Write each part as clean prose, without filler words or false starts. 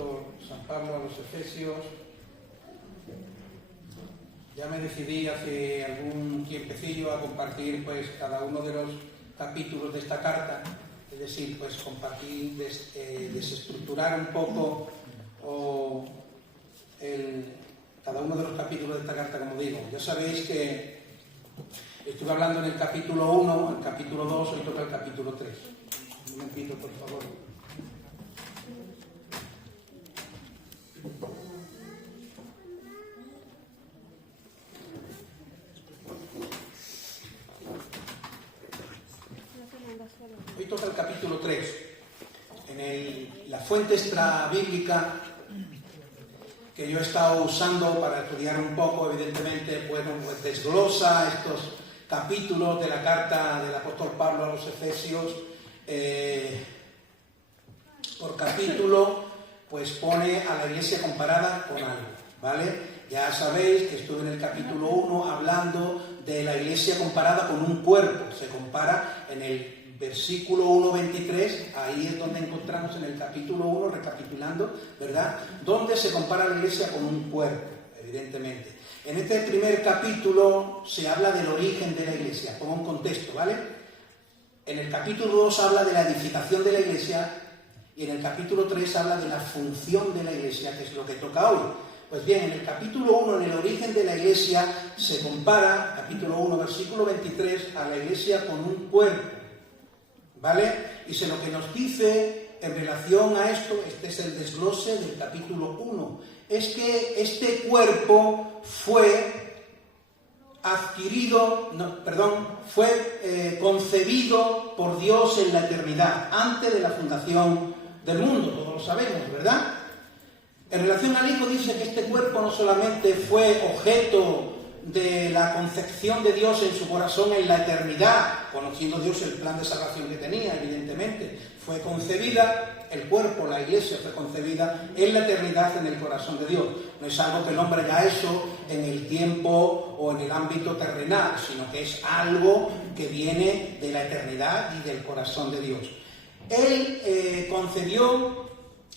apóstol San Pablo a los Efesios. Ya me decidí hace algún tiempecillo a compartir pues cada uno de los capítulos de esta carta, es decir, pues compartir, desestructurar un poco cada uno de los capítulos de esta carta, como digo. Ya sabéis que estuve hablando en el capítulo 1, el capítulo 2, hoy toca el capítulo 3. Un momentito, por favor. Hoy toca el capítulo 3. La fuente extrabíblica que yo he estado usando para estudiar un poco, evidentemente, pues desglosa estos capítulos de la carta del apóstol Pablo a los Efesios. Por capítulo, pues pone a la iglesia comparada con algo, ¿vale? Ya sabéis que estuve en el capítulo 1 hablando de la iglesia comparada con un cuerpo. Se compara en el versículo 1:23, ahí es donde encontramos en el capítulo 1, recapitulando, ¿verdad? Donde se compara la iglesia con un cuerpo, evidentemente. En este primer capítulo se habla del origen de la iglesia, pongo un contexto, ¿vale? En el capítulo 2 habla de la edificación de la iglesia y en el capítulo 3 habla de la función de la iglesia, que es lo que toca hoy. Pues bien, en el capítulo 1, en el origen de la iglesia, se compara, capítulo 1, versículo 23, a la iglesia con un cuerpo, ¿vale? Y lo que nos dice en relación a esto, este es el desglose del capítulo 1, es que este cuerpo fue concebido por Dios en la eternidad, antes de la fundación del mundo, todos lo sabemos, ¿verdad? En relación al Hijo dice que este cuerpo no solamente fue objeto de la concepción de Dios en su corazón en la eternidad, conociendo Dios el plan de salvación que tenía, evidentemente, fue concebida, el cuerpo, la iglesia fue concebida en la eternidad en el corazón de Dios. No es algo que el hombre haya hecho en el tiempo o en el ámbito terrenal, sino que es algo que viene de la eternidad y del corazón de Dios. Él concebió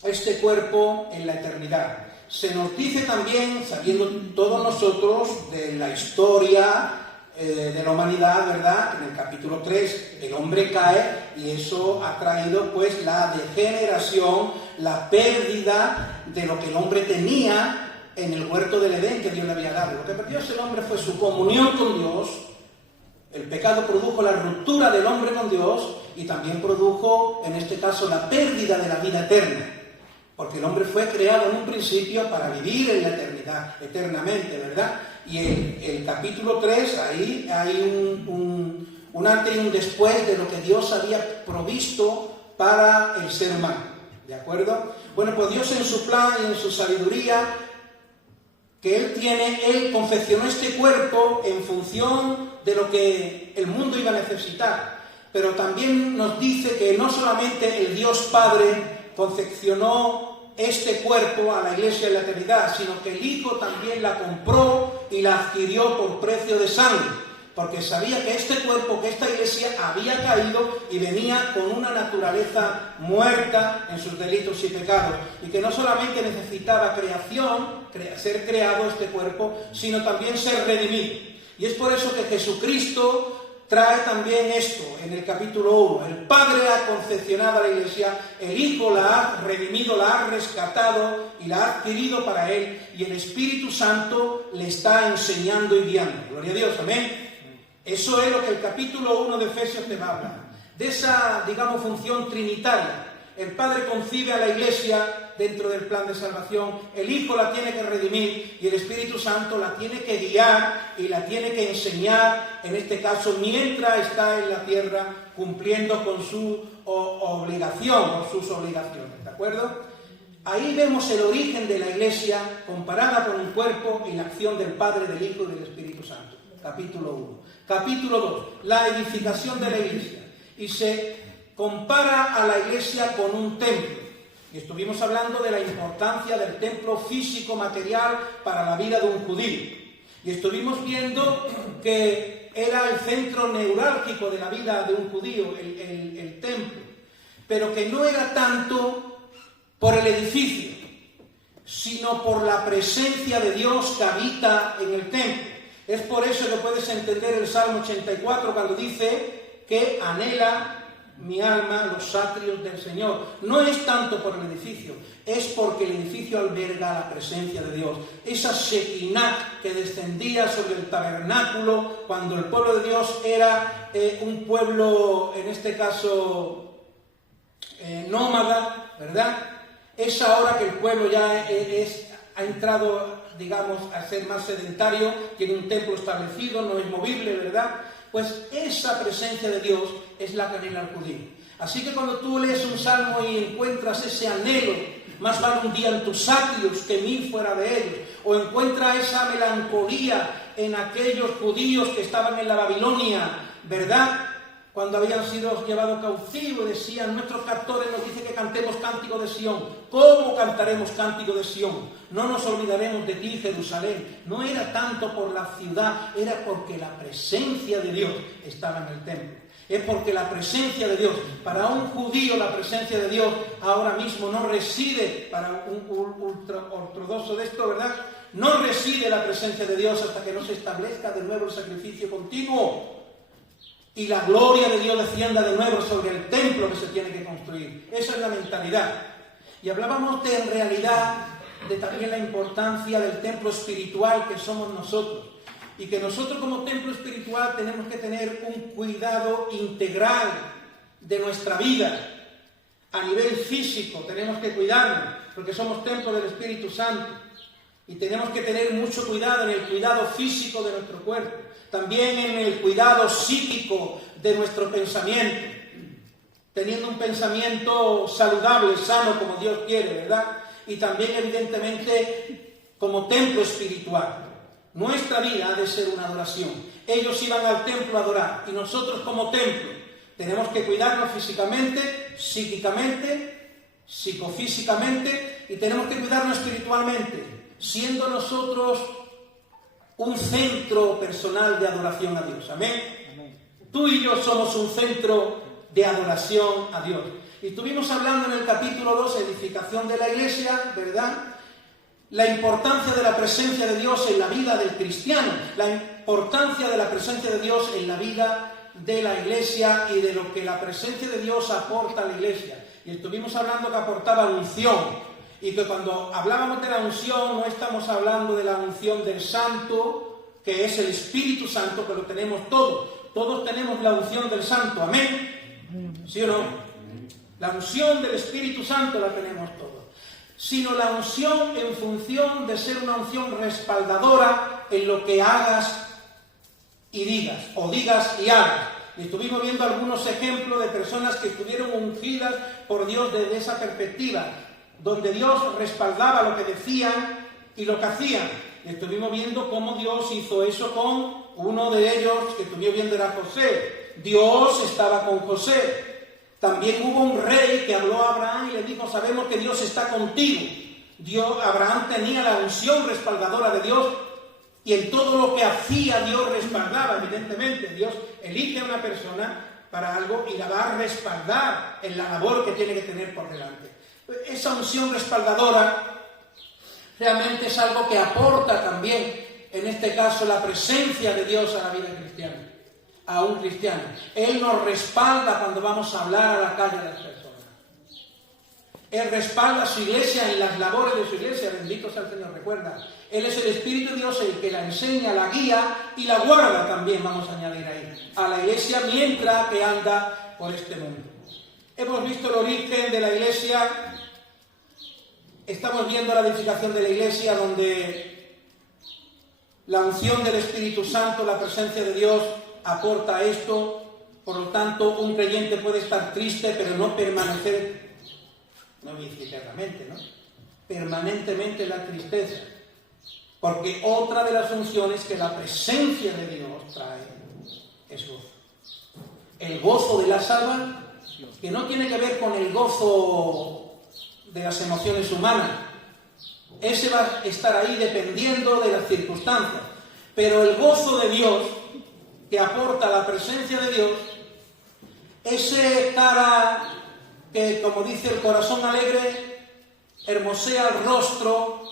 este cuerpo en la eternidad. Se nos dice también, sabiendo todos nosotros de la historia de la humanidad, ¿verdad? Que en el capítulo 3 el hombre cae y eso ha traído pues la degeneración, la pérdida de lo que el hombre tenía en el huerto del Edén que Dios le había dado. Lo que perdió ese hombre fue su comunión con Dios. El pecado produjo la ruptura del hombre con Dios y también produjo, en este caso, la pérdida de la vida eterna. Porque el hombre fue creado en un principio para vivir en la eternidad, eternamente, ¿verdad? Y el capítulo 3, ahí hay un antes y un después de lo que Dios había provisto para el ser humano, ¿de acuerdo? Bueno, pues Dios en su plan y en su sabiduría que Él confeccionó este cuerpo en función de lo que el mundo iba a necesitar. Pero también nos dice que no solamente el Dios Padre confeccionó este cuerpo a la iglesia en la eternidad, sino que el Hijo también la compró y la adquirió por precio de sangre, porque sabía que este cuerpo, que esta iglesia había caído y venía con una naturaleza muerta en sus delitos y pecados, y que no solamente necesitaba ser creado este cuerpo, sino también ser redimido. Y es por eso que Jesucristo trae también esto en el capítulo 1. El Padre ha concepcionado a la iglesia, el Hijo la ha redimido, la ha rescatado y la ha adquirido para Él, y el Espíritu Santo le está enseñando y guiando. Gloria a Dios, amén. Eso es lo que el capítulo 1 de Efesios te va a hablar. De esa, función trinitaria. El Padre concibe a la iglesia dentro del plan de salvación, el Hijo la tiene que redimir y el Espíritu Santo la tiene que guiar y la tiene que enseñar, en este caso, mientras está en la tierra cumpliendo con su obligación, con sus obligaciones, ¿de acuerdo? Ahí vemos el origen de la iglesia comparada con un cuerpo y la acción del Padre, del Hijo y del Espíritu Santo. Capítulo 1. Capítulo 2. La edificación de la iglesia. Y se compara a la iglesia con un templo. Y estuvimos hablando de la importancia del templo físico, material, para la vida de un judío. Y estuvimos viendo que era el centro neurálgico de la vida de un judío, el templo. Pero que no era tanto por el edificio, sino por la presencia de Dios que habita en el templo. Es por eso que puedes entender el Salmo 84 cuando dice que anhela mi alma los atrios del Señor. No es tanto por el edificio, es porque el edificio alberga la presencia de Dios. Esa Shekinah que descendía sobre el tabernáculo cuando el pueblo de Dios era un pueblo, en este caso, nómada, ¿verdad? Es ahora que el pueblo ya ha entrado, digamos, a ser más sedentario, tiene un templo establecido, no es movible, ¿verdad? Pues esa presencia de Dios es la que anhela el judío. Así que cuando tú lees un salmo y encuentras ese anhelo, más vale un día en tus atrios que 1000 fuera de ellos, o encuentras esa melancolía en aquellos judíos que estaban en la Babilonia, ¿verdad? Cuando habían sido llevados cautivos, decían, nuestros captores nos dicen que cantemos cántico de Sión. ¿Cómo cantaremos cántico de Sión? No nos olvidaremos de ti, Jerusalén. No era tanto por la ciudad, era porque la presencia de Dios estaba en el templo. Es porque la presencia de Dios, para un judío la presencia de Dios ahora mismo no reside, para un ortodoxo de esto, ¿verdad? No reside la presencia de Dios hasta que no se establezca de nuevo el sacrificio continuo y la gloria de Dios descienda de nuevo sobre el templo que se tiene que construir. Esa es la mentalidad. Y hablábamos de, en realidad, de también la importancia del templo espiritual que somos nosotros. Y que nosotros como templo espiritual tenemos que tener un cuidado integral de nuestra vida. A nivel físico tenemos que cuidarnos, porque somos templo del Espíritu Santo. Y tenemos que tener mucho cuidado en el cuidado físico de nuestro cuerpo. También en el cuidado psíquico de nuestro pensamiento. Teniendo un pensamiento saludable, sano, como Dios quiere, ¿verdad? Y también, evidentemente, como templo espiritual. Nuestra vida ha de ser una adoración. Ellos iban al templo a adorar y nosotros como templo tenemos que cuidarnos físicamente, psíquicamente, psicofísicamente y tenemos que cuidarnos espiritualmente, siendo nosotros un centro personal de adoración a Dios. Amén. Amén. Tú y yo somos un centro de adoración a Dios. Y estuvimos hablando en el capítulo 2, edificación de la iglesia, ¿verdad? La importancia de la presencia de Dios en la vida del cristiano, la importancia de la presencia de Dios en la vida de la iglesia y de lo que la presencia de Dios aporta a la iglesia. Y estuvimos hablando que aportaba unción, y que cuando hablábamos de la unción no estamos hablando de la unción del Santo, que es el Espíritu Santo, que lo tenemos todos. Todos tenemos la unción del Santo, ¿amén? ¿Sí o no? La unción del Espíritu Santo la tenemos todos. Sino la unción en función de ser una unción respaldadora en lo que hagas y digas, o digas y hagas. Y estuvimos viendo algunos ejemplos de personas que estuvieron ungidas por Dios desde esa perspectiva, donde Dios respaldaba lo que decían y lo que hacían. Y estuvimos viendo cómo Dios hizo eso con uno de ellos, que estuvimos viendo era José. Dios estaba con José. También hubo un rey que habló a Abraham y le dijo, sabemos que Dios está contigo. Abraham tenía la unción respaldadora de Dios y en todo lo que hacía Dios respaldaba, evidentemente. Dios elige a una persona para algo y la va a respaldar en la labor que tiene que tener por delante. Esa unción respaldadora realmente es algo que aporta también, en este caso, la presencia de Dios a la vida cristiana. A un cristiano. Él nos respalda cuando vamos a hablar a la calle de las personas. Él respalda a su iglesia en las labores de su iglesia. Bendito sea el Señor, recuerda. Él es el Espíritu de Dios el que la enseña, la guía y la guarda también, vamos a añadir ahí, a la iglesia mientras que anda por este mundo. Hemos visto el origen de la iglesia. Estamos viendo la edificación de la iglesia donde la unción del Espíritu Santo, la presencia de Dios aporta esto. Por lo tanto, un creyente puede estar triste, pero no permanecer, no voy a decir eternamente, ¿no? Permanentemente en la tristeza. Porque otra de las funciones que la presencia de Dios trae es gozo. El gozo de la salva, que no tiene que ver con el gozo de las emociones humanas. Ese va a estar ahí dependiendo de las circunstancias. Pero el gozo de Dios que aporta la presencia de Dios, ese cara que, como dice el corazón alegre, hermosea el rostro.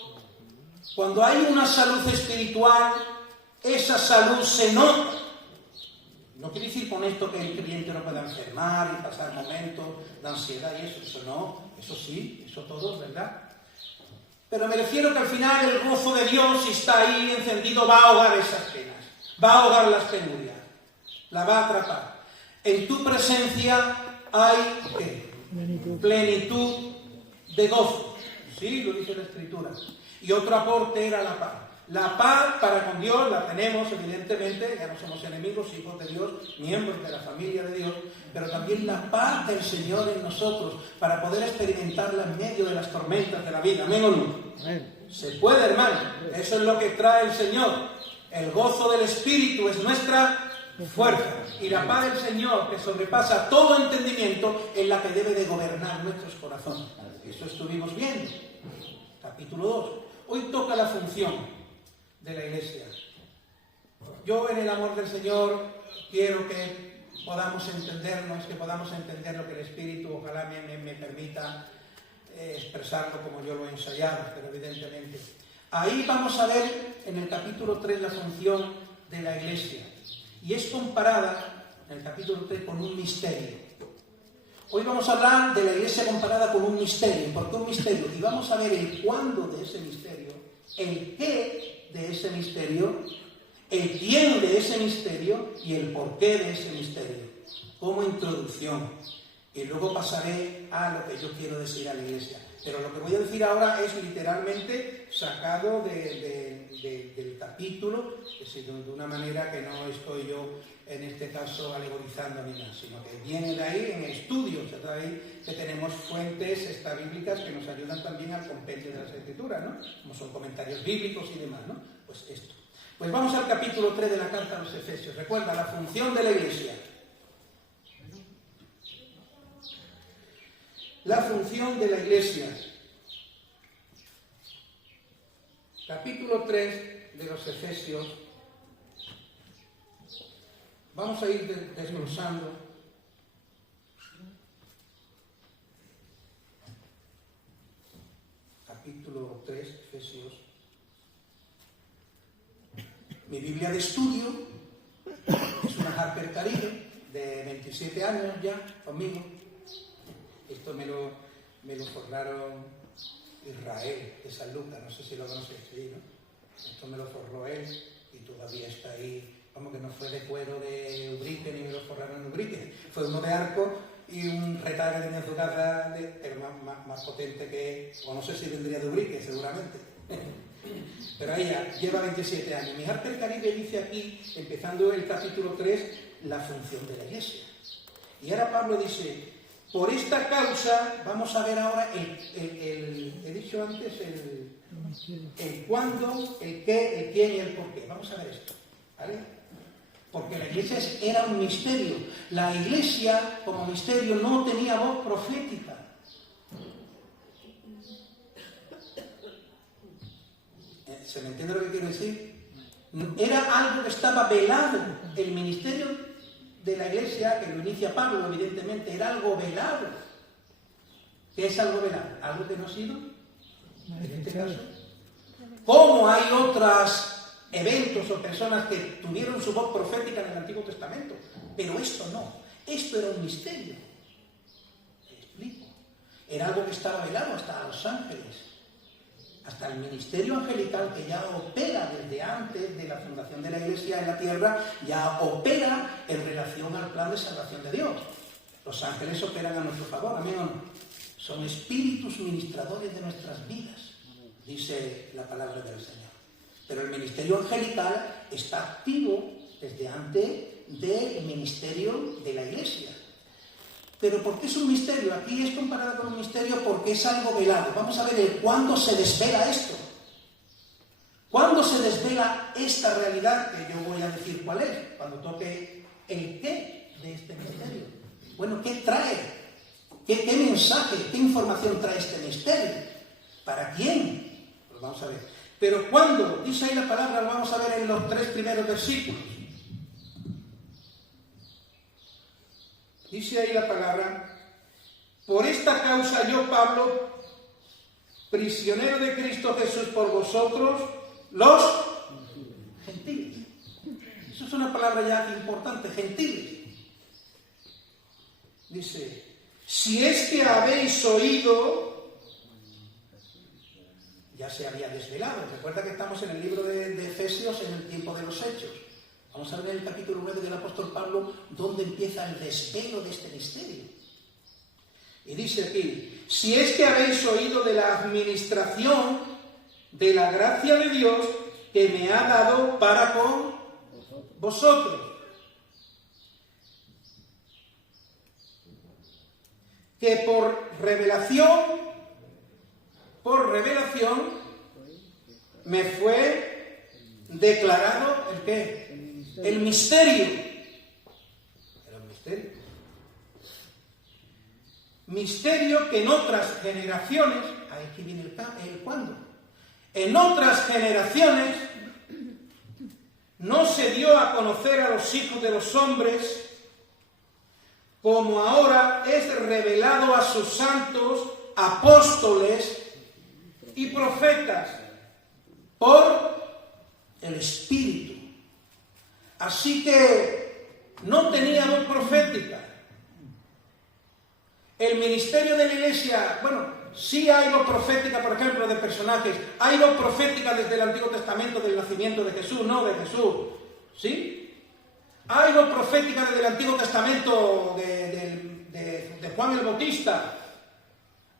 Cuando hay una salud espiritual, esa salud se nota. No quiere decir con esto que el creyente no pueda enfermar y pasar momentos de ansiedad y eso no, eso sí, eso todo, ¿verdad? Pero me refiero que al final el gozo de Dios, si está ahí encendido, va a ahogar esas penas, va a ahogar las penurias, la va a atrapar. En tu presencia hay ¿qué? Plenitud de gozo. Sí, lo dice la Escritura. Y otro aporte era la paz. La paz para con Dios la tenemos, evidentemente, ya no somos enemigos, hijos de Dios, miembros de la familia de Dios, pero también la paz del Señor en nosotros, para poder experimentarla en medio de las tormentas de la vida. ¿Amén o no? Amén. Se puede, hermano. Eso es lo que trae el Señor. El gozo del Espíritu es nuestra fuerza. Y la paz del Señor, que sobrepasa todo entendimiento, es la que debe de gobernar nuestros corazones. Eso estuvimos viendo. Capítulo 2. Hoy toca la función de la Iglesia. Yo, en el amor del Señor, quiero que podamos entendernos, que podamos entender lo que el Espíritu ojalá me permita expresarlo como yo lo he ensayado, pero evidentemente. Ahí vamos a ver en el capítulo 3 la función de la Iglesia. Y es comparada, en el capítulo 3, con un misterio. Hoy vamos a hablar de la Iglesia comparada con un misterio. ¿Por qué un misterio? Y vamos a ver el cuándo de ese misterio, el qué de ese misterio, el quién de ese misterio y el porqué de ese misterio, como introducción. Y luego pasaré a lo que yo quiero decir a la Iglesia. Pero lo que voy a decir ahora es literalmente sacado del capítulo, de una manera que no estoy yo, en este caso, alegorizando ni nada, sino que viene de ahí en estudios, de ahí que tenemos fuentes bíblicas que nos ayudan también al compendio de las Escrituras, ¿no? Como son comentarios bíblicos y demás, ¿no? Pues esto. Pues vamos al capítulo 3 de la carta a los Efesios. Recuerda, la función de la Iglesia. La función de la Iglesia. Capítulo 3 de los Efesios. Vamos a ir desglosando. Capítulo 3, Efesios. Mi Biblia de estudio es una Harper Caribe de 27 años ya conmigo. Esto me lo forraron Israel de San Lucas, no sé si lo conocéis, ¿sí, no? Esto me lo forró él y todavía está ahí. Vamos, que no fue de cuero de Ubrique, ni me lo forraron en Ubrique. Fue uno de arco y un retal que tenía en su casa, pero más potente que, o no sé si vendría de Ubrique, seguramente. Pero ahí ya, lleva 27 años. Mi Harper Caribe dice aquí, empezando el capítulo 3, la función de la Iglesia. Y ahora Pablo dice, por esta causa, vamos a ver ahora he dicho antes el cuándo, el qué, el quién y el por qué. Vamos a ver esto, ¿vale? Porque la Iglesia era un misterio. La Iglesia, como misterio, no tenía voz profética. ¿Se me entiende lo que quiero decir? Era algo que estaba velado. El ministerio de la Iglesia, que lo inicia Pablo, evidentemente, era algo velado. ¿Qué es algo velado? Algo que no ha sido, en este caso. ¿Cómo hay otros eventos o personas que tuvieron su voz profética en el Antiguo Testamento? Pero esto no. Esto era un misterio. Te explico. Era algo que estaba velado hasta a los ángeles. Hasta el ministerio angelical, que ya opera desde antes de la fundación de la Iglesia en la tierra, ya opera en relación al plan de salvación de Dios. Los ángeles operan a nuestro favor, ¿amén o no? Son espíritus ministradores de nuestras vidas, dice la palabra del Señor. Pero el ministerio angelical está activo desde antes del ministerio de la Iglesia. Pero ¿por qué es un misterio? Aquí es comparado con un misterio porque es algo velado. Vamos a ver cuándo se desvela esto. ¿Cuándo se desvela esta realidad? Que yo voy a decir cuál es, cuando toque el qué de este misterio. Bueno, ¿qué trae? ¿Qué mensaje, qué información trae este misterio? ¿Para quién? Pues vamos a ver. Pero ¿cuándo? Dice ahí la palabra, lo vamos a ver en los 3 primeros versículos. Dice ahí la palabra, por esta causa yo, Pablo, prisionero de Cristo Jesús por vosotros, los gentiles. Eso es una palabra ya importante, gentiles. Dice, si es que habéis oído, ya se había desvelado. Recuerda que estamos en el libro de Efesios en el tiempo de los Hechos. Vamos a ver en el capítulo 9 del apóstol Pablo dónde empieza el desvelo de este misterio. Y dice aquí, si es que habéis oído de la administración de la gracia de Dios que me ha dado para con vosotros. Que por revelación me fue declarado ¿el qué? El misterio. Era un misterio. Misterio que en otras generaciones, aquí viene el cuándo. En otras generaciones no se dio a conocer a los hijos de los hombres, como ahora es revelado a sus santos apóstoles y profetas por el Espíritu. Así que no tenía voz profética. El ministerio de la Iglesia, bueno, sí hay voz profética, por ejemplo, de personajes. Hay voz profética desde el Antiguo Testamento del nacimiento de Jesús, no de Jesús, ¿sí? Hay voz profética desde el Antiguo Testamento de Juan el Bautista.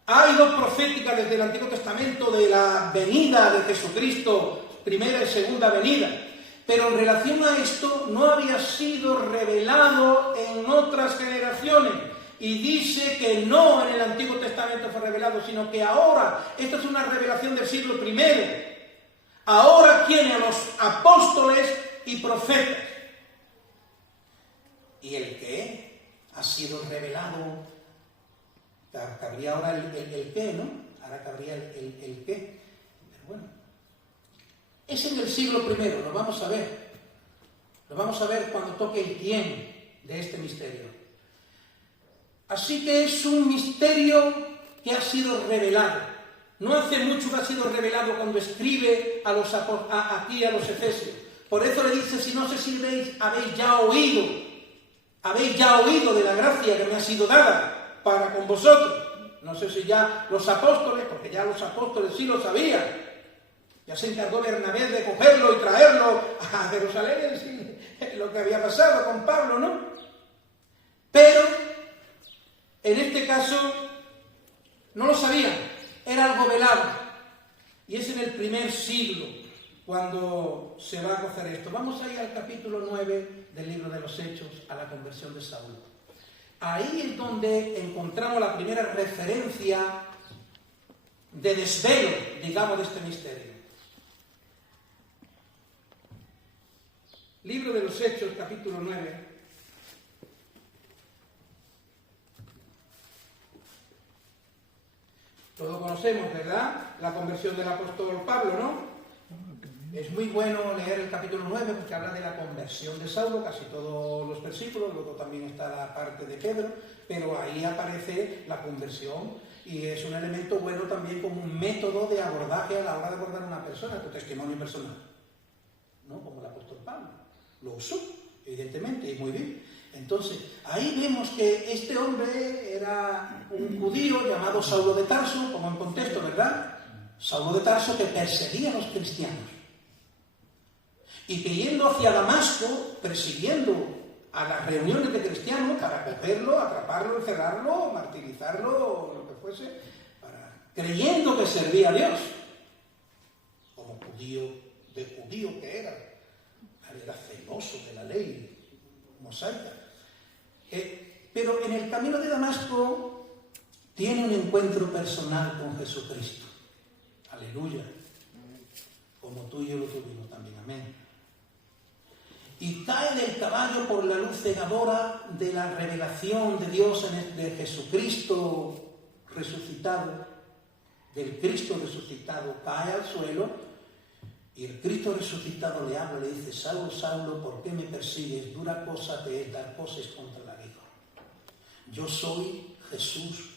Hay voz profética desde el Antiguo Testamento de la venida de Jesucristo, primera y segunda venida. Pero en relación a esto no había sido revelado en otras generaciones. Y dice que no en el Antiguo Testamento fue revelado, sino que ahora, esto es una revelación del siglo I. Ahora tiene a los apóstoles y profetas. ¿Y el qué? Ha sido revelado. Cabría ahora el qué, ¿no? Ahora cabría el qué. Pero bueno. Es en el siglo I, lo vamos a ver. Lo vamos a ver cuando toque el quién de este misterio. Así que es un misterio que ha sido revelado. No hace mucho que ha sido revelado cuando escribe aquí a los Efesios. Por eso le dice, si no sé si habéis ya oído de la gracia que me ha sido dada para con vosotros. No sé si ya los apóstoles, porque ya los apóstoles sí lo sabían. Ya se encargó Bernabé de cogerlo y traerlo a Jerusalén, lo que había pasado con Pablo, ¿no? Pero en este caso no lo sabían, era algo velado. Y es en el primer siglo cuando se va a coger esto. Vamos a ir al capítulo 9 del libro de los Hechos, a la conversión de Saulo. Ahí es donde encontramos la primera referencia de desvelo, digamos, de este misterio. Libro de los Hechos, capítulo 9. Todos conocemos, ¿verdad?, la conversión del apóstol Pablo, ¿no? Es muy bueno leer el capítulo 9 porque habla de la conversión de Saulo, casi todos los versículos, luego también está la parte de Pedro, pero ahí aparece la conversión y es un elemento bueno también como un método de abordaje a la hora de abordar a una persona, tu testimonio personal, ¿no? Como el apóstol Pablo lo usó, evidentemente, y muy bien. Entonces, ahí vemos que este hombre era un judío llamado Saulo de Tarso, como en contexto, ¿verdad? Saulo de Tarso que perseguía a los cristianos. Y que yendo hacia Damasco, persiguiendo a las reuniones de cristianos para cogerlo, atraparlo, encerrarlo, martirizarlo, lo que fuese, creyendo que servía a Dios. Como judío que era celoso de la ley mosaica. Pero en el camino de Damasco tiene un encuentro personal con Jesucristo. Aleluya. Como tú y yo lo tuvimos también. Amén. Y cae del caballo por la luz cegadora de la revelación de Dios, de Jesucristo resucitado, del Cristo resucitado, cae al suelo. Y el Cristo resucitado le habla, le dice, Saulo, Saulo, ¿por qué me persigues? Dura cosa te es dar cosas contra el aguijón. Yo soy Jesús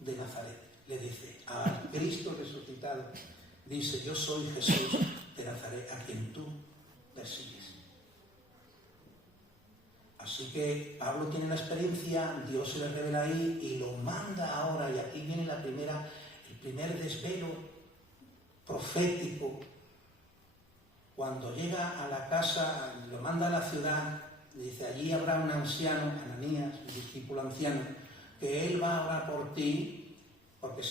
de Nazaret. le dice a Cristo resucitado, dice: yo soy Jesús de Nazaret, a quien tú persigues. Así que Pablo tiene la experiencia, Dios se le revela ahí y lo manda ahora, y aquí viene el primer desvelo profético. Cuando llega a la casa, lo manda a la ciudad, dice: allí habrá un anciano, Ananías, un discípulo anciano, que él va a orar por ti, porque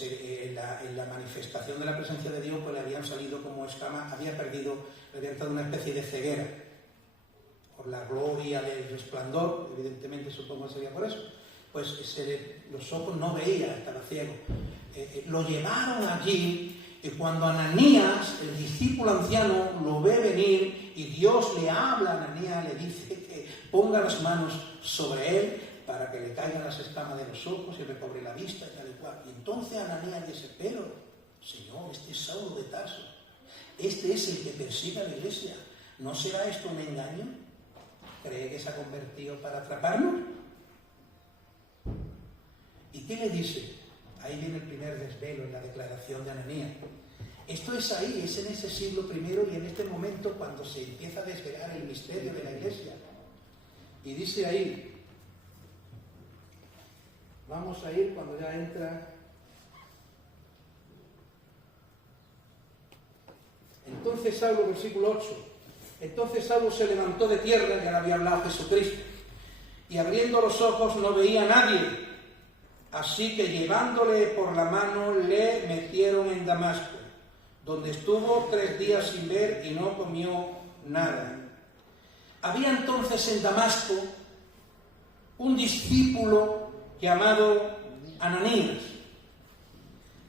en la manifestación de la presencia de Dios pues le habían salido como escamas, le había entrado una especie de ceguera, por la gloria del resplandor, evidentemente supongo que sería por eso, pues los ojos no veía, estaba ciego. Lo llevaron allí, y cuando Ananías, el discípulo anciano, lo ve venir y Dios le habla a Ananías, le dice que ponga las manos sobre él para que le caigan las escamas de los ojos y recobre la vista y tal y cual. Y entonces Ananías dice: pero, Señor, este es Saulo de Tarso, este es el que persigue a la iglesia, ¿no será esto un engaño? ¿Cree que se ha convertido para atraparnos? ¿Y qué le dice? Ahí viene el primer desvelo en la declaración de Ananías. Esto es ahí, es en ese siglo primero y en este momento cuando se empieza a desvelar el misterio de la iglesia. Y dice ahí, vamos a ir cuando ya entra. Entonces Saulo, versículo 8, entonces Saulo se levantó de tierra, ya le había hablado Jesucristo, y abriendo los ojos no veía a nadie. Así que llevándole por la mano le metieron en Damasco, donde estuvo 3 días sin ver y no comió nada. Había entonces en Damasco un discípulo llamado Ananías,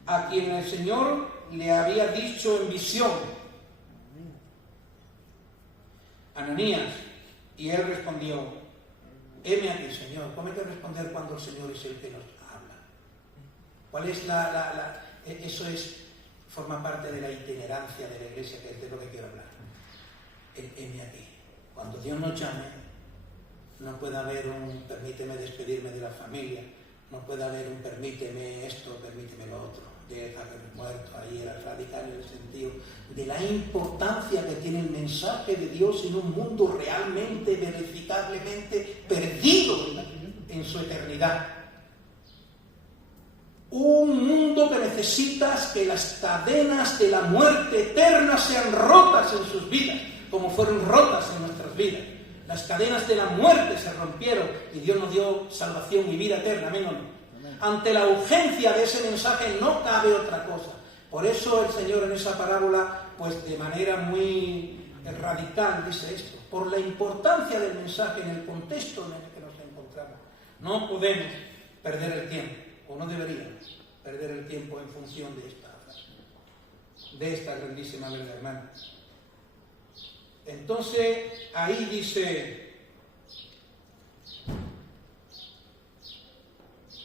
a quien el Señor le había dicho en visión: Ananías, y él respondió: heme aquí, Señor. ¿Cómo hay que responder cuando el Señor es el que nos habla? ¿Cuál es eso forma parte de la itinerancia de la iglesia, que es de lo que quiero hablar. Heme aquí. Cuando Dios nos llame, no puede haber un permíteme despedirme de la familia, no puede haber un permíteme esto, permíteme lo otro. Deja que me muerto. Ahí era radical en el sentido de la importancia que tiene el mensaje de Dios en un mundo realmente, verificablemente perdido en su eternidad. Un mundo que necesita que las cadenas de la muerte eterna sean rotas en sus vidas, como fueron rotas en nuestras vidas. Las cadenas de la muerte se rompieron y Dios nos dio salvación y vida eterna. Amén o no. Ante la urgencia de ese mensaje no cabe otra cosa. Por eso el Señor en esa parábola, pues de manera muy radical dice esto. Por la importancia del mensaje en el contexto en el que nos encontramos. No podemos perder el tiempo, o no deberíamos perder el tiempo en función de esta grandísima verdad, hermanos. Entonces, ahí dice...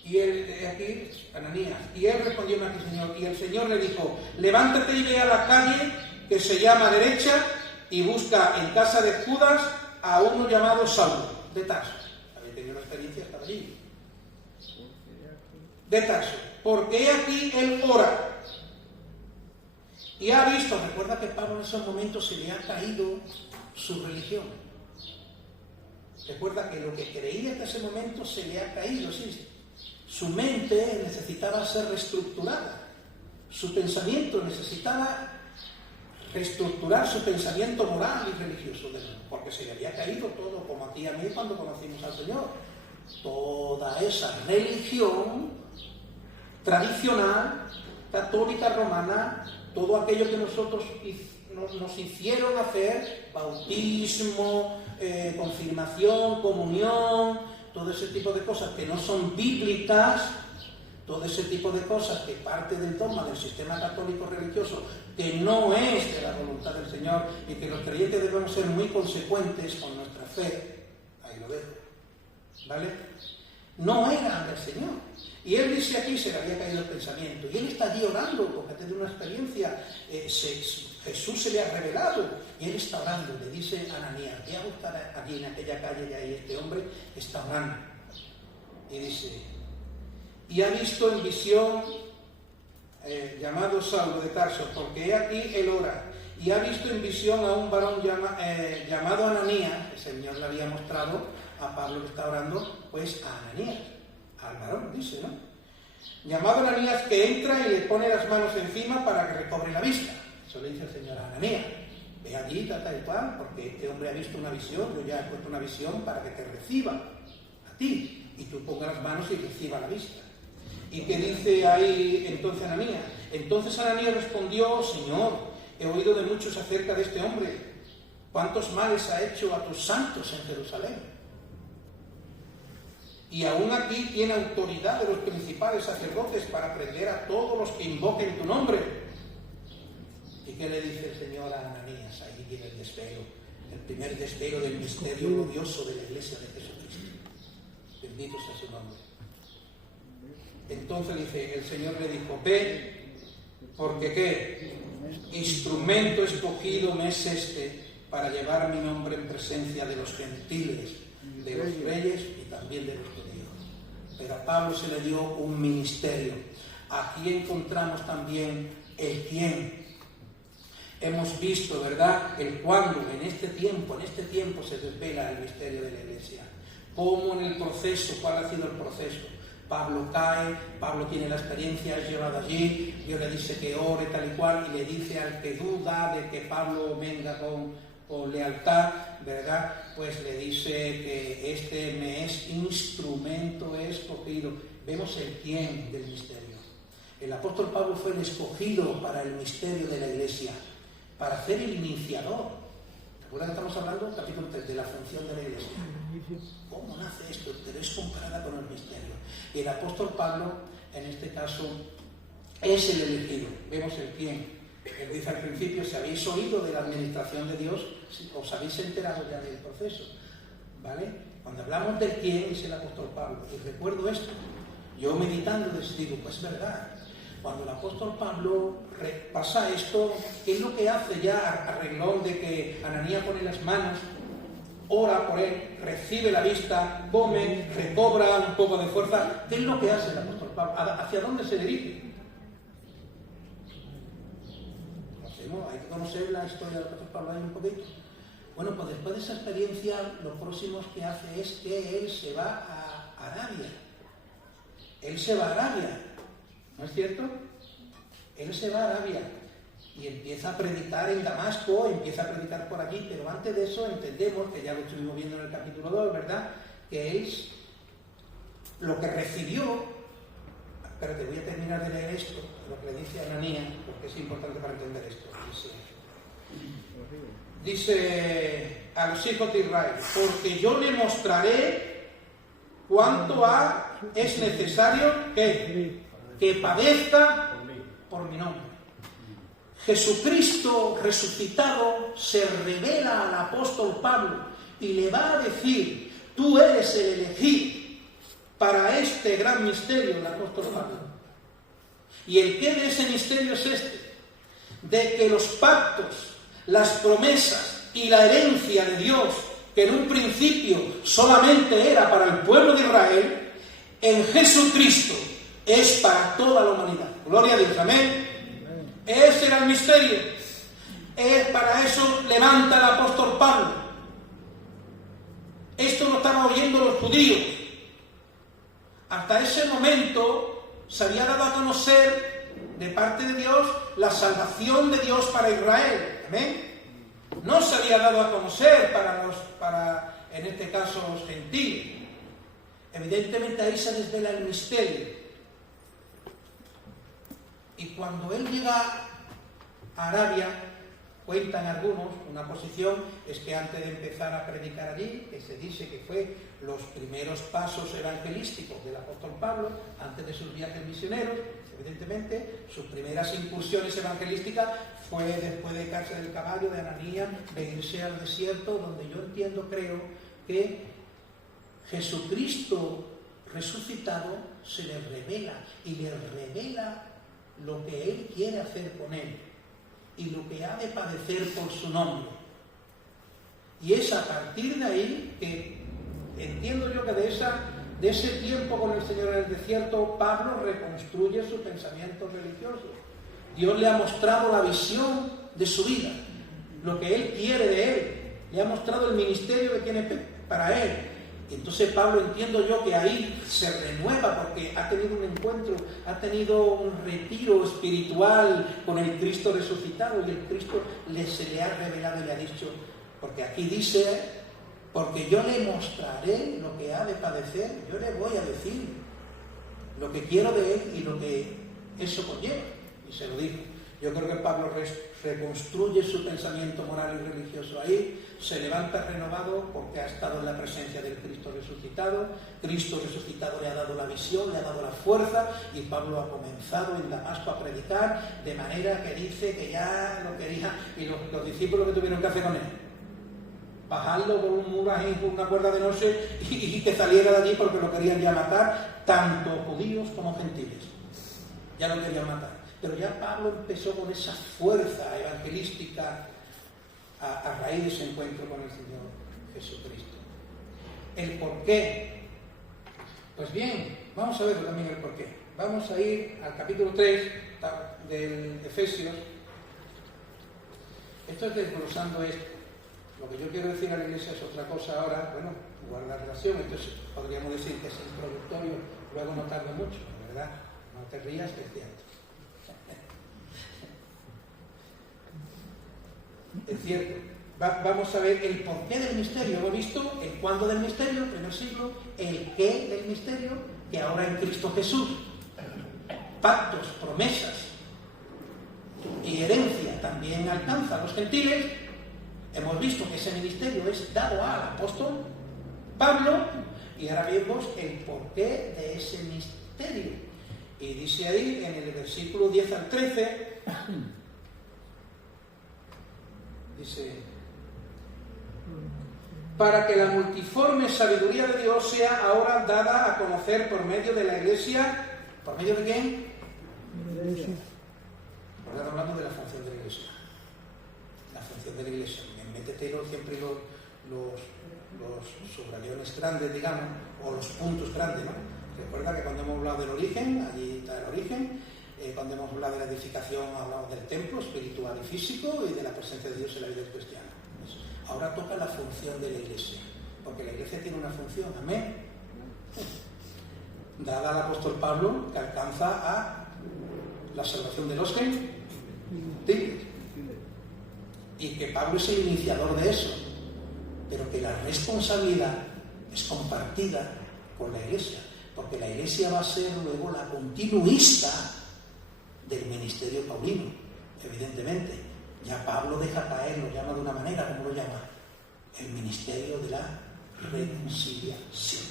Y él, aquí, Ananías, y él respondió aquí, Señor, y el Señor le dijo: levántate y ve a la calle que se llama Derecha y busca en casa de Judas a uno llamado Saulo, de Tarso. Había tenido la experiencia, estaba allí. De Tarso, porque he aquí él ora. Y ha visto, recuerda que Pablo en esos momentos se le ha caído su religión. Recuerda que lo que creía hasta ese momento se le ha caído, sí. Su mente necesitaba ser reestructurada, su pensamiento necesitaba reestructurar su pensamiento moral y religioso, porque se le había caído todo, como a ti y a mí cuando conocimos al Señor. Toda esa religión tradicional, católica, romana, todo aquello que nosotros nos hicieron hacer, bautismo, confirmación, comunión, todo ese tipo de cosas que no son bíblicas, todo ese tipo de cosas que parte del dogma del sistema católico religioso, que no es de la voluntad del Señor, y que los creyentes debemos ser muy consecuentes con nuestra fe. Ahí lo dejo, ¿vale? No era del Señor. Y él dice aquí, se le había caído el pensamiento, y él está allí orando, porque ha tenido una experiencia, Jesús se le ha revelado, y él está orando, le dice a Ananías: voy a buscar allí en aquella calle, y ahí este hombre está orando. Y dice, y ha visto en visión llamado Saulo de Tarso, porque he aquí él ora, y ha visto en visión a un varón llamado Ananías. El Señor le había mostrado a Pablo que está orando, pues a Ananías, al varón, dice, ¿no? Llamado Ananías, que entra y le pone las manos encima para que recobre la vista. Eso le dice el Señor a Ananías: ve allí, tal y cual, porque este hombre ha visto una visión, yo ya he puesto una visión para que te reciba a ti, y tú pongas las manos y reciba la vista. ¿Y qué dice ahí entonces Ananías? Entonces Ananías respondió: Señor, he oído de muchos acerca de este hombre, cuántos males ha hecho a tus santos en Jerusalén. Y aún aquí tiene autoridad de los principales sacerdotes para prender a todos los que invoquen tu nombre. ¿Y qué le dice el Señor a Ananías? Ahí viene el desvelo, el primer desvelo del misterio glorioso de la Iglesia de Jesucristo. Bendito sea su nombre. Entonces dice, el Señor le dijo: ve, porque ¿qué? Instrumento escogido me es este para llevar mi nombre en presencia de los gentiles, de los reyes y también de los judíos. Pero a Pablo se le dio un ministerio. Aquí encontramos también el quién. Hemos visto, ¿verdad?, el cuándo. En este tiempo se desvela el misterio de la Iglesia. Cómo en el proceso, cuál ha sido el proceso. Pablo cae, Pablo tiene la experiencia, es llevado allí, Dios le dice que ore tal y cual, y le dice al que duda de que Pablo venga con lealtad, ¿verdad? Pues le dice que este me es instrumento escogido. Vemos el quién del misterio. El apóstol Pablo fue el escogido para el misterio de la Iglesia, para ser el iniciador. ¿Recuerdan que estamos hablando, capítulo 3, de la función de la Iglesia? ¿Cómo nace esto? Pero es comparada con el misterio. Y el apóstol Pablo, en este caso, es el elegido. Vemos el quién. Él dice al principio: si habéis oído de la administración de Dios, os habéis enterado ya del proceso, ¿vale? Cuando hablamos del quién, es el apóstol Pablo. Y recuerdo esto, yo meditando digo, pues es verdad. Cuando el apóstol Pablo pasa esto, ¿qué es lo que hace ya a renglón de que Ananías pone las manos, ora por él, recibe la vista, come, recobra un poco de fuerza? ¿Qué es lo que hace el apóstol Pablo? ¿Hacia dónde se dirige? Hay que conocer la historia del apóstol Pablo ahí un poquito. Bueno, pues después de esa experiencia, lo próximo que hace es que él se va a Arabia. Él se va a Arabia, ¿no es cierto? Él se va a Arabia y empieza a predicar en Damasco, empieza a predicar por aquí, pero antes de eso entendemos, que ya lo estuvimos viendo en el capítulo 2, ¿verdad?, que es lo que recibió. Pero te voy a terminar de leer esto, lo que le dice a Ananías, porque es importante para entender esto. Dice a los hijos de Israel: porque yo le mostraré cuánto es necesario que padezca por mi nombre. Jesucristo resucitado se revela al apóstol Pablo y le va a decir: tú eres el elegido para este gran misterio, el apóstol Pablo. Y el qué de ese misterio es este: de que los pactos, las promesas y la herencia de Dios, que en un principio solamente era para el pueblo de Israel, en Jesucristo es para toda la humanidad. Gloria a Dios, amén. Ese era el misterio. Para eso levanta el apóstol Pablo. Esto lo estaban oyendo los judíos. Hasta ese momento se había dado a conocer de parte de Dios la salvación de Dios para Israel. ¿Amén? No se había dado a conocer para en este caso, los gentiles. Evidentemente ahí se desvela el misterio. Y cuando él llega a Arabia, cuentan algunos, una posición es que antes de empezar a predicar allí, que se dice que fue los primeros pasos evangelísticos del apóstol Pablo, antes de sus viajes misioneros, evidentemente, sus primeras incursiones evangelísticas fue después de caerse del caballo de Ananías, de irse al desierto, donde yo creo que Jesucristo resucitado se le revela, y le revela lo que él quiere hacer con él y lo que ha de padecer por su nombre. Y es a partir de ahí que entiendo yo que de de ese tiempo con el Señor en el desierto, Pablo reconstruye su pensamiento religioso. Dios le ha mostrado la visión de su vida, lo que Él quiere de él. Le ha mostrado el ministerio que tiene para él. Entonces Pablo, entiendo yo que ahí se renueva porque ha tenido un encuentro, ha tenido un retiro espiritual con el Cristo resucitado, y el Cristo se le ha revelado y le ha dicho, porque aquí dice, porque yo le mostraré lo que ha de padecer, yo le voy a decir lo que quiero de él y lo que eso conlleva. Y se lo dijo. Yo creo que Pablo reconstruye su pensamiento moral y religioso ahí, se levanta renovado porque ha estado en la presencia del Cristo resucitado. Cristo resucitado le ha dado la visión, le ha dado la fuerza, y Pablo ha comenzado en Damasco a predicar, de manera que dice que ya lo quería, y los discípulos que tuvieron que hacer con él, bajarlo por un muro ahí, por una cuerda de noche, y que saliera de allí porque lo querían ya matar, tanto judíos como gentiles. Ya lo querían matar. Pero ya Pablo empezó con esa fuerza evangelística a raíz de ese encuentro con el Señor Jesucristo. ¿El por qué? Pues bien, vamos a ver también el por qué. Vamos a ir al capítulo 3 del Efesios. Esto es desglosando esto. Lo que yo quiero decir a la iglesia es otra cosa ahora. Bueno, guardar relación. Entonces podríamos decir que es introductorio, luego no tardo mucho, ¿verdad? No te rías, que es cierto. Es cierto. Vamos a ver el porqué del misterio. Hemos visto el cuándo del misterio, el primer siglo, el qué del misterio, que ahora en Cristo Jesús. Pactos, promesas y herencia también alcanza a los gentiles. Hemos visto que ese ministerio es dado al apóstol Pablo, y ahora vemos el porqué de ese misterio. Y dice ahí en el versículo 10 al 13, dice, para que la multiforme sabiduría de Dios sea ahora dada a conocer por medio de la Iglesia. ¿Por medio de quién? Porque ahora hablamos de la función de la Iglesia. La función de la Iglesia. Métete siempre los subrayones grandes, digamos, o los puntos grandes, ¿no? Recuerda que cuando hemos hablado del origen, allí está el origen. Cuando hemos hablado de la edificación, hablamos del templo espiritual y físico y de la presencia de Dios en la vida cristiana. Ahora toca la función de la Iglesia, porque la Iglesia tiene una función, amén, dada al apóstol Pablo, que alcanza a la salvación de los gentiles, y que Pablo es el iniciador de eso, pero que la responsabilidad es compartida con la Iglesia, porque la Iglesia va a ser luego la continuista del ministerio paulino, evidentemente. Ya Pablo deja caer, lo llama de una manera, ¿cómo lo llama? El ministerio de la reconciliación.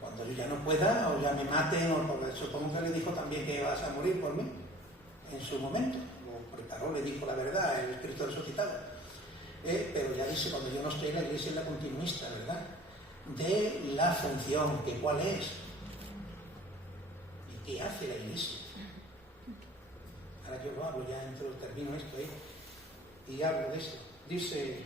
Cuando yo ya no pueda, o ya me maten, o porque supongo que le dijo también que vas a morir por mí, en su momento. Lo preparó, le dijo la verdad, el Cristo resucitado. Pero ya dice, cuando yo no estoy, la Iglesia es la continuista, ¿verdad? De la función, que cuál es. ¿Y qué hace la Iglesia? Ahora yo lo hablo, ya termino esto ahí, y hablo de esto. Dice,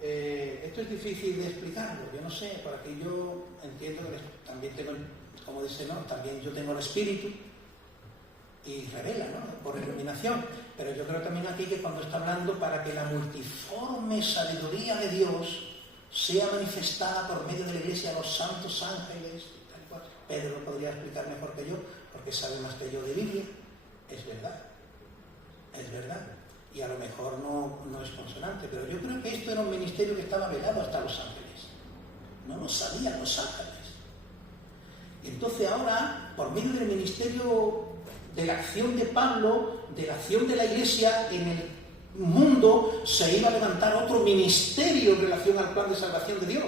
esto es difícil de explicarlo, yo no sé, para que yo entiendo que también tengo, como dice, ¿no? También yo tengo el Espíritu, y revela, ¿no? Por iluminación. Pero yo creo también aquí que cuando está hablando para que la multiforme sabiduría de Dios sea manifestada por medio de la Iglesia a los santos ángeles, tal cual. Pedro lo podría explicar mejor que yo, porque sabe más que yo de Biblia. Es verdad, y a lo mejor no es consonante, pero yo creo que esto era un ministerio que estaba velado hasta los ángeles, no lo sabían los ángeles. Entonces ahora, por medio del ministerio de la acción de Pablo, de la acción de la Iglesia en el mundo, se iba a levantar otro ministerio en relación al plan de salvación de Dios.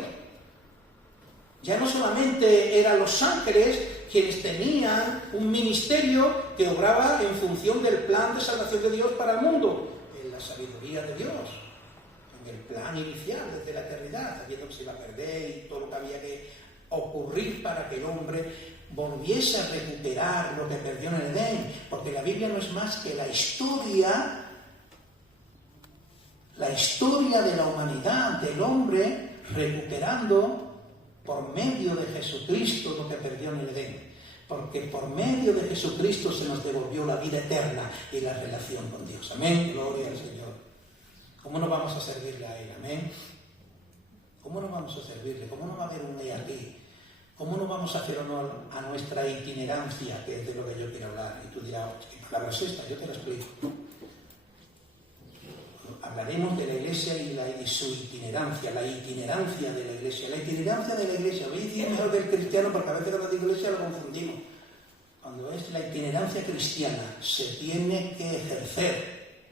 Ya no solamente eran los ángeles quienes tenían un ministerio que obraba en función del plan de salvación de Dios para el mundo, en la sabiduría de Dios, en el plan inicial desde la eternidad, sabiendo que se iba a perder y todo lo que había que ocurrir para que el hombre volviese a recuperar lo que perdió en el Edén, porque la Biblia no es más que la historia de la humanidad, del hombre recuperando por por medio de Jesucristo lo que perdió en el Edén. Porque por medio de Jesucristo se nos devolvió la vida eterna y la relación con Dios. Amén, gloria al Señor. ¿Cómo no vamos a servirle a Él? Amén. ¿Cómo no vamos a servirle? ¿Cómo no va a haber un día aquí? ¿Cómo no vamos a hacer honor a nuestra itinerancia, que es de lo que yo quiero hablar? Y tú dirás, ¿qué palabra es esta? Yo te la explico. Hablaremos de la Iglesia y su itinerancia, la itinerancia de la Iglesia. La itinerancia de la Iglesia, voy a decir mejor del cristiano porque a veces cuando digo Iglesia lo confundimos. Cuando es la itinerancia cristiana, se tiene que ejercer.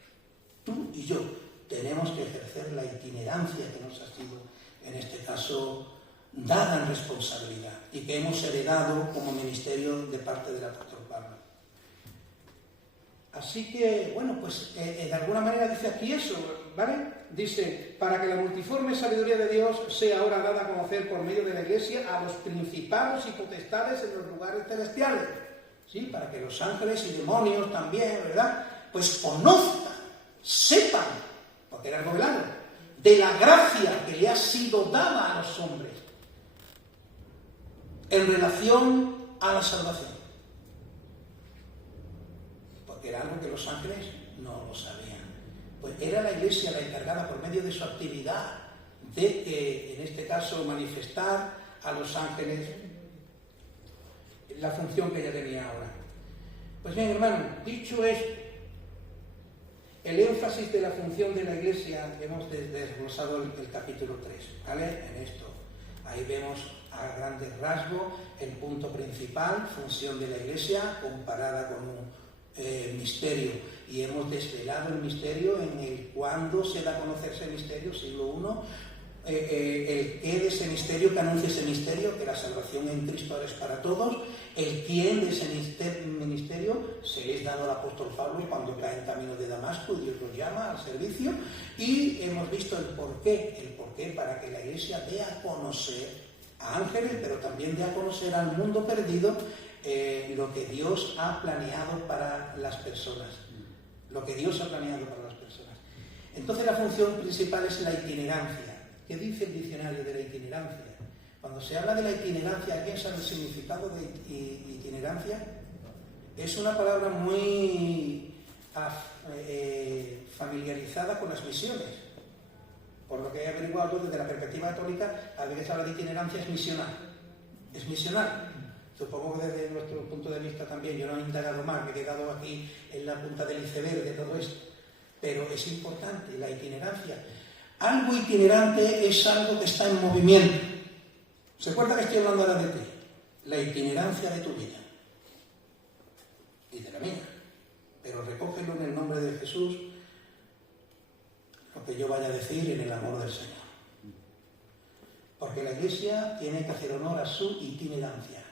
Tú y yo tenemos que ejercer la itinerancia que nos ha sido, en este caso, dada en responsabilidad y que hemos heredado como ministerio de parte del apóstol Pablo. Así que, bueno, pues de alguna manera dice aquí eso, ¿vale? Dice, para que la multiforme sabiduría de Dios sea ahora dada a conocer por medio de la Iglesia a los principados y potestades en los lugares celestiales. ¿Sí? Para que los ángeles y demonios también, ¿verdad? Pues conozcan, sepan, porque era algo velado, de la gracia que le ha sido dada a los hombres en relación a la salvación. Porque era algo que los ángeles no lo sabían. Pues era la Iglesia la encargada, por medio de su actividad, de que, en este caso, manifestar a los ángeles la función que ella tenía ahora. Pues bien, hermano, dicho esto, el énfasis de la función de la Iglesia, hemos desglosado el capítulo 3, ¿vale? En esto, ahí vemos a grandes rasgos el punto principal, función de la Iglesia, comparada con un misterio. Y hemos desvelado el misterio en el cuándo se da a conocer ese misterio, siglo I, el qué de ese misterio, que anuncia ese misterio, que la salvación en Cristo ahora es para todos, el quién de ese ministerio se les ha dado al apóstol Pablo cuando cae en camino de Damasco y Dios lo llama al servicio, y hemos visto el porqué para que la Iglesia dé a conocer a ángeles, pero también dé a conocer al mundo perdido lo que Dios ha planeado para las personas, lo que Dios ha planeado para las personas. Entonces la función principal es la itinerancia. ¿Qué dice el diccionario de la itinerancia? Cuando se habla de la itinerancia, ¿alguien sabe el significado de itinerancia? Es una palabra muy familiarizada con las misiones. Por lo que he averiguado desde la perspectiva católica, a veces se habla de itinerancia es misional. Es misional. Supongo que desde nuestro punto de vista también, yo no he indagado más, me he quedado aquí en la punta del iceberg de todo esto. Pero es importante la itinerancia. Algo itinerante es algo que está en movimiento. ¿Se acuerda que estoy hablando ahora de ti? La itinerancia de tu vida. Y de la mía. Pero recógelo en el nombre de Jesús, lo que yo vaya a decir en el amor del Señor. Porque la Iglesia tiene que hacer honor a su itinerancia.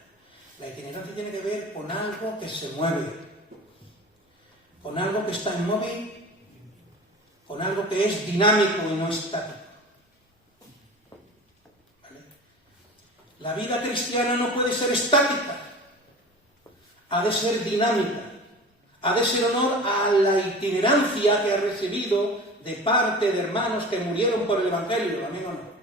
La itinerancia tiene que ver con algo que se mueve, con algo que está inmóvil, con algo que es dinámico y no estático. ¿Vale? La vida cristiana no puede ser estática, ha de ser dinámica, ha de ser honor a la itinerancia que ha recibido de parte de hermanos que murieron por el Evangelio, ¿amén o no?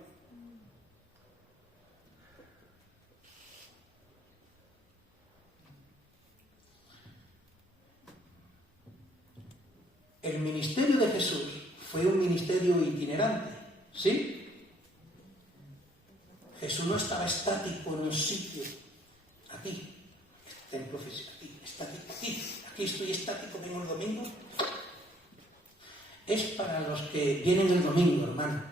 El ministerio de Jesús fue un ministerio itinerante, ¿sí? Jesús no estaba estático en un sitio, aquí, templo físico, aquí, estático, aquí estoy estático, vengo el domingo. Es para los que vienen el domingo, hermano,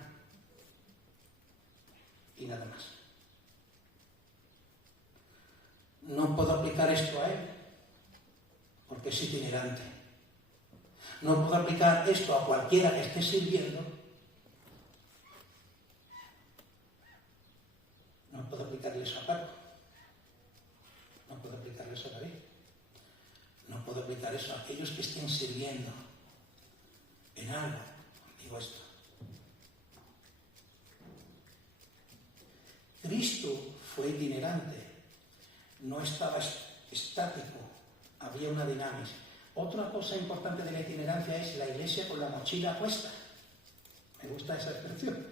y nada más. No puedo aplicar esto a él, porque es itinerante. No puedo aplicar esto a cualquiera que esté sirviendo. No puedo aplicarle eso a Paco. No puedo aplicarle eso a David. No puedo aplicar eso a aquellos que estén sirviendo en algo. Digo esto. Cristo fue itinerante. No estaba estático. Había una dinámica. Otra cosa importante de la itinerancia es la Iglesia con la mochila puesta. Me gusta esa expresión.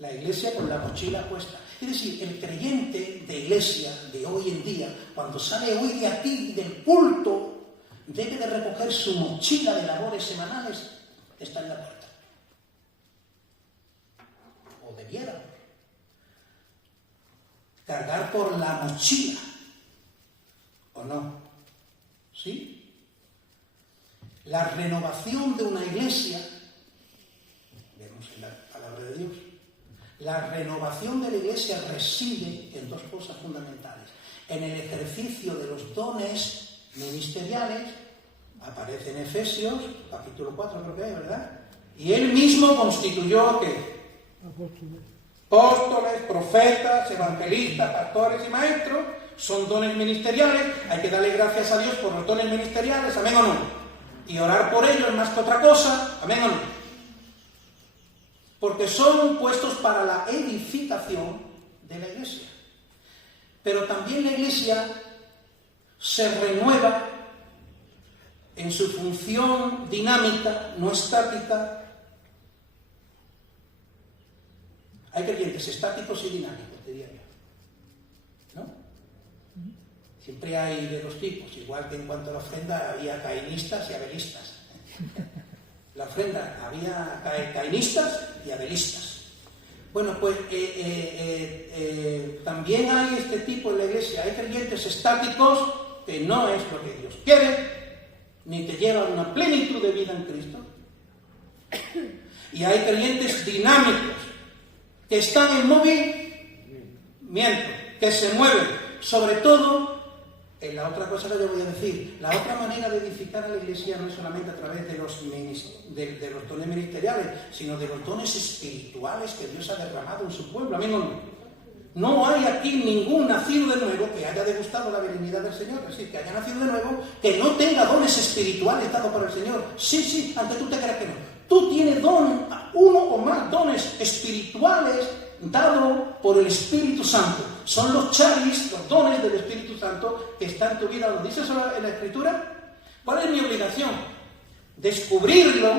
La iglesia con la mochila puesta. Es decir, el creyente de iglesia de hoy en día, cuando sale hoy de aquí, del culto, debe de recoger su mochila de labores semanales que está en la puerta. O debiera cargar por la mochila. ¿O no? ¿Sí? La renovación de una iglesia, vemos en la palabra de Dios, la renovación de la iglesia reside en dos cosas fundamentales. En el ejercicio de los dones ministeriales, aparece en Efesios, capítulo 4 creo que es, ¿verdad? Y él mismo constituyó, ¿qué? Apóstoles, profetas, evangelistas, pastores y maestros. Son dones ministeriales, hay que darle gracias a Dios por los dones ministeriales, amén o no. Y orar por ellos más que otra cosa, amén o no. Porque son puestos para la edificación de la iglesia. Pero también la iglesia se renueva en su función dinámica, no estática. Hay creyentes estáticos y dinámicos, diría yo. ¿No? Siempre hay de dos tipos, igual que en cuanto a la ofrenda había cainistas y abelistas. La ofrenda había cainistas y abelistas. Bueno, pues también hay este tipo en la iglesia. Hay creyentes estáticos, que no es lo que Dios quiere, ni te llevan una plenitud de vida en Cristo. Y hay creyentes dinámicos, que están en movimiento, que se mueven. Sobre todo, en la otra cosa que yo voy a decir, la otra manera de edificar a la iglesia no es solamente a través de los dones ministeriales, sino de los dones espirituales que Dios ha derramado en su pueblo. Amén o no. No hay aquí ningún nacido de nuevo que haya degustado la benignidad del Señor, es decir, que haya nacido de nuevo, que no tenga dones espirituales dados por el Señor. Sí, aunque tú te creas que no. Tú tienes uno o más dones espirituales dados por el Espíritu Santo. Son los charis, los dones del Espíritu Santo que están en tu vida. ¿Lo dice eso en la Escritura? ¿Cuál es mi obligación? Descubrirlo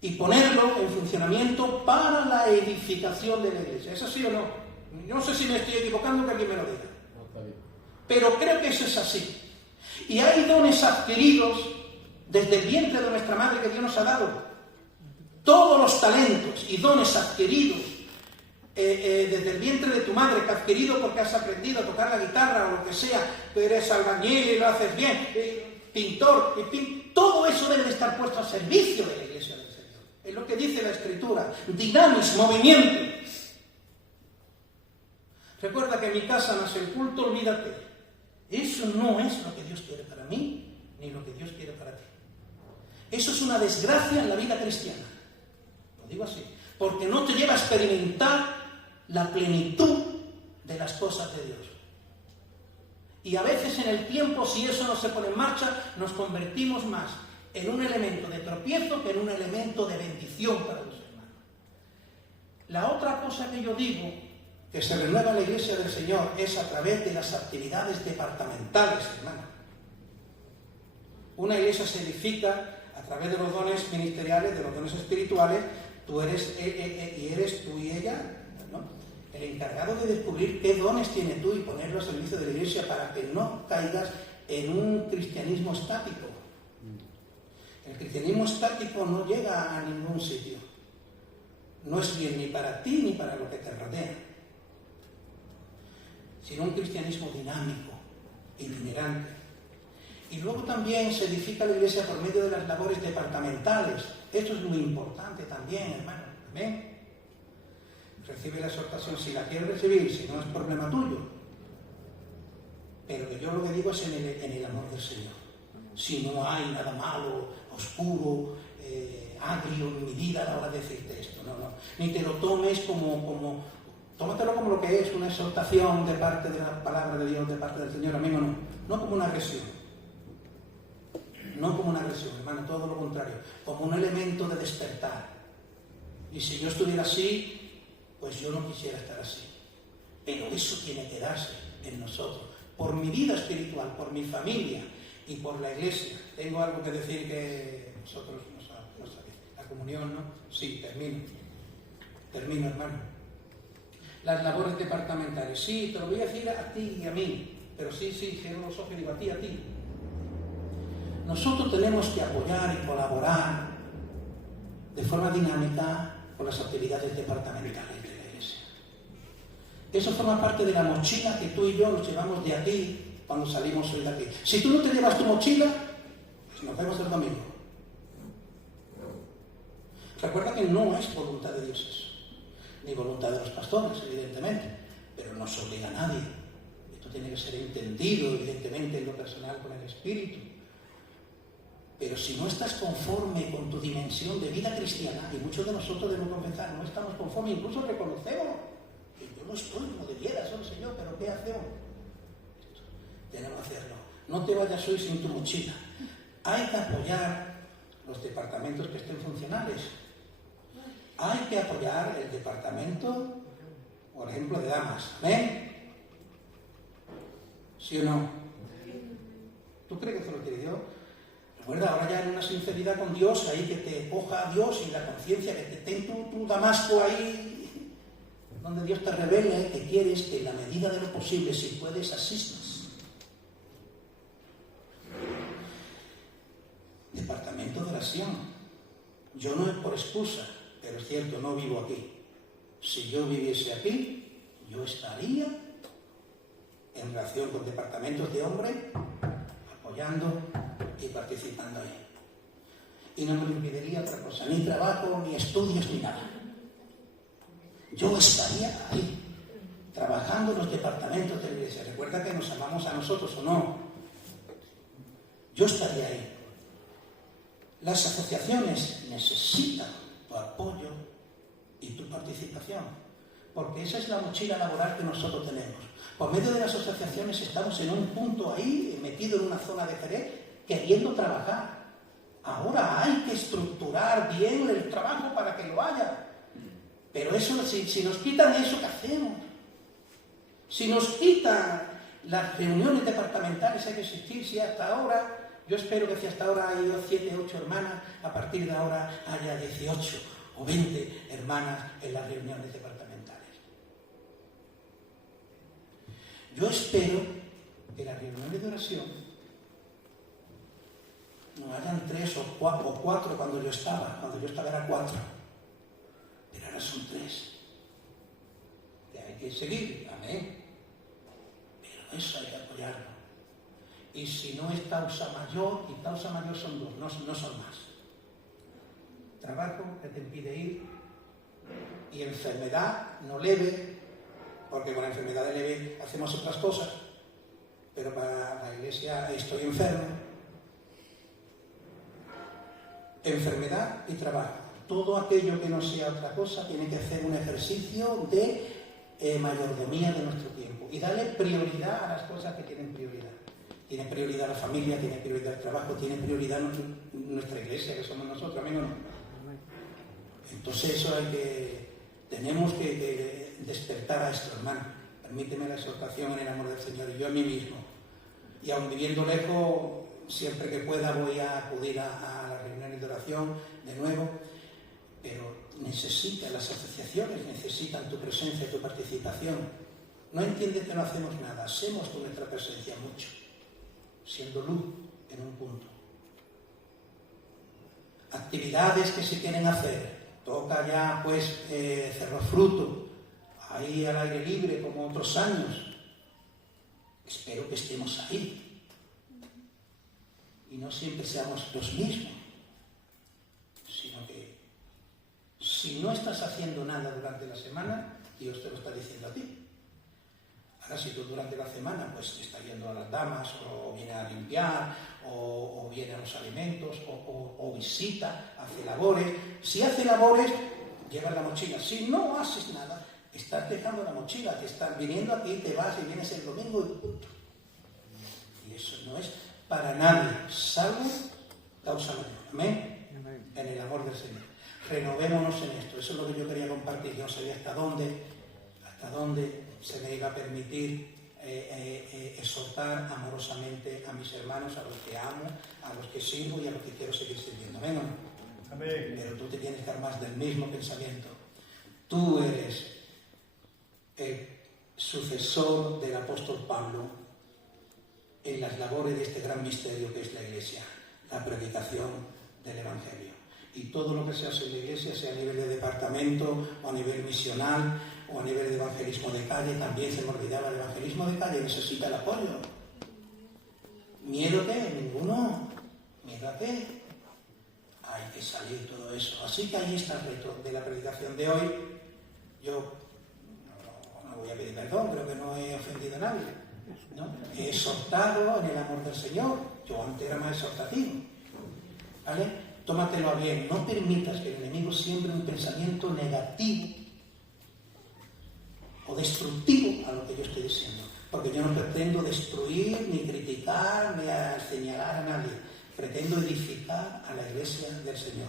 y ponerlo en funcionamiento para la edificación de la iglesia. ¿Es así o no? Yo no sé si me estoy equivocando, que alguien me lo diga. Pero creo que eso es así. Y hay dones adquiridos desde el vientre de nuestra madre que Dios nos ha dado. Todos los talentos y dones adquiridos desde el vientre de tu madre, que has adquirido porque has aprendido a tocar la guitarra o lo que sea, tú eres albañil y lo haces bien, pintor, todo eso debe de estar puesto al servicio de la iglesia del Señor. Es lo que dice la Escritura, dinamismo, movimiento. Recuerda que en mi casa nace el culto, olvídate. Eso no es lo que Dios quiere para mí, ni lo que Dios quiere para ti. Eso es una desgracia en la vida cristiana. Lo digo así, porque no te lleva a experimentar la plenitud de las cosas de Dios. Y a veces en el tiempo, si eso no se pone en marcha, nos convertimos más en un elemento de tropiezo que en un elemento de bendición para los hermanos. La otra cosa que yo digo, que se renueva en la iglesia del Señor, es a través de las actividades departamentales, hermano. Una iglesia se edifica a través de los dones ministeriales, de los dones espirituales. Tú eres, y eres tú y ella, ¿no?, el encargado de descubrir qué dones tienes tú y ponerlo al servicio de la iglesia para que no caigas en un cristianismo estático. El cristianismo estático no llega a ningún sitio. No es bien ni para ti ni para lo que te rodea, sino un cristianismo dinámico, itinerante. Y luego también se edifica la iglesia por medio de las labores departamentales. Esto es muy importante también, hermano. Amén. Recibe la exhortación si la quieres recibir, si no es problema tuyo. Pero yo lo que digo es en el amor del Señor. Si no hay nada malo, oscuro, agrio en mi vida a la hora de decirte esto, no. Ni te lo tomes tómatelo como lo que es, una exhortación de parte de la palabra de Dios, de parte del Señor, amén o no. No como una agresión. No como una agresión, hermano, todo lo contrario. Como un elemento de despertar. Y si yo estuviera así, pues yo no quisiera estar así. Pero eso tiene que darse en nosotros. Por mi vida espiritual, por mi familia y por la iglesia. Tengo algo que decir que vosotros no sabéis. La comunión, ¿no? Sí, termino. Termino, hermano. Las labores departamentales. Sí, te lo voy a decir a ti y a mí, pero sí, cierro los ojos y digo a ti. Nosotros tenemos que apoyar y colaborar de forma dinámica con las actividades departamentales de la Iglesia. Eso forma parte de la mochila que tú y yo nos llevamos de aquí cuando salimos hoy de aquí. Si tú no te llevas tu mochila, pues nos vemos el domingo. Recuerda que no es voluntad de Dios eso, ni voluntad de los pastores, evidentemente, pero no se obliga a nadie. Esto tiene que ser entendido, evidentemente, en lo personal con el Espíritu. Pero si no estás conforme con tu dimensión de vida cristiana, y muchos de nosotros debemos confesar, no estamos conformes, incluso reconocemos que yo no estoy como debiera, solo Señor, pero ¿qué hacemos? Tenemos que hacerlo. No te vayas hoy sin tu mochila. Hay que apoyar los departamentos que estén funcionales. Hay que apoyar el departamento, por ejemplo, de damas. ¿Ven? ¿Sí o no? ¿Tú crees que eso lo quiere Dios? Recuerda, ahora ya en una sinceridad con Dios, ahí que te coja a Dios y la conciencia, que te ten tu Damasco ahí, donde Dios te revele que quieres que en la medida de lo posible, si puedes, asistas. Departamento de oración. Yo no es por excusa, pero es cierto, no vivo aquí. Si yo viviese aquí, yo estaría en relación con departamentos de hombres, apoyando y participando ahí. Y no me olvidaría otra cosa, ni trabajo, ni estudios, ni nada. Yo estaría ahí, trabajando en los departamentos de la Iglesia. Recuerda que nos amamos a nosotros o no. Yo estaría ahí. Las asociaciones necesitan tu apoyo y tu participación, porque esa es la mochila laboral que nosotros tenemos. Por medio de las asociaciones estamos en un punto ahí, metido en una zona de Jerez, queriendo trabajar. Ahora hay que estructurar bien el trabajo para que lo haya. Pero eso, si nos quitan eso, ¿qué hacemos? Si nos quitan las reuniones departamentales, hay que existir. Si hasta ahora, yo espero que si hasta ahora hay 7, 8 hermanas, a partir de ahora haya 18 o 20 hermanas en las reuniones departamentales. Yo espero que las reuniones de oración no hayan 3 o 4 cuando yo estaba era 4, pero ahora son 3. Que hay que seguir, amén. Pero eso hay que apoyarlo. Y si no es causa mayor, y causa mayor son 2, no son más. Trabajo que te impide ir, y enfermedad no leve, porque con la enfermedad leve hacemos otras cosas, pero para la Iglesia estoy enfermo. Enfermedad y trabajo. Todo aquello que no sea otra cosa tiene que hacer un ejercicio de mayordomía de nuestro tiempo y darle prioridad a las cosas que tienen prioridad. Tiene prioridad la familia, tiene prioridad el trabajo, tiene prioridad nuestra Iglesia, que somos nosotros, amén o no. Entonces eso tenemos que despertar a esto, hermano. Permíteme la exhortación en el amor del Señor y yo a mí mismo. Y aun viviendo lejos, siempre que pueda voy a acudir a las reuniones de oración de nuevo, pero las asociaciones necesitan tu presencia, tu participación. No entiendes que no hacemos nada, hacemos con nuestra presencia mucho, siendo luz en un punto. Actividades que se quieren hacer, toca ya pues Cerro Fruto, ahí al aire libre como otros años. Espero que estemos ahí y no siempre seamos los mismos, sino que si no estás haciendo nada durante la semana, Dios te lo está diciendo a ti. Ahora si tú durante la semana pues estás yendo a las damas, o viene a limpiar, o viene a los alimentos, o visita, hace labores. Si hace labores, llevas la mochila. Si no haces nada, estás dejando la mochila, te estás viniendo aquí, te vas y vienes el domingo y punto. Y eso no es para nadie, salvo causa mayor. Amén. En el amor del Señor. Renovémonos en esto. Eso es lo que yo quería compartir. Yo no sabía hasta dónde se me iba a permitir exhortar amorosamente a mis hermanos, a los que amo, a los que sirvo y a los que quiero seguir sirviendo. ¿Ven o no? Amén. Pero tú te tienes que dar más del mismo pensamiento. Tú eres el sucesor del apóstol Pablo en las labores de este gran misterio que es la Iglesia, la predicación del Evangelio. Y todo lo que se hace en la Iglesia, sea a nivel de departamento o a nivel misional o a nivel de evangelismo de calle, también se me olvidaba, el evangelismo de calle necesita el apoyo. ¿Miedo qué? Ninguno. ¿Miedo a qué? Hay que salir todo eso. Así que ahí está el reto de la predicación de hoy. Yo no voy a pedir perdón, creo que no he ofendido a nadie, ¿no? He exhortado en el amor del Señor. Yo antes era más exhortativo, ¿vale? Tómatelo a bien, no permitas que el enemigo siembre un pensamiento negativo o destructivo a lo que yo estoy diciendo, porque yo no pretendo destruir, ni criticar, ni señalar a nadie. Pretendo edificar a la Iglesia del Señor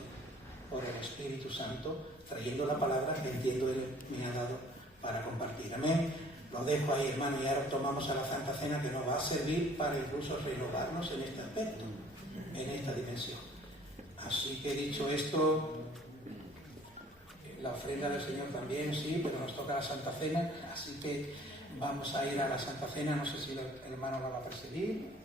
por el Espíritu Santo, trayendo la palabra que entiendo Él me ha dado para compartir. Amén. Lo dejo ahí, hermano, y ahora tomamos a la Santa Cena, que nos va a servir para incluso renovarnos en este aspecto, en esta dimensión. Así que dicho esto, la ofrenda del Señor también, sí, pero nos toca la Santa Cena, así que vamos a ir a la Santa Cena. No sé si el hermano la va a presidir.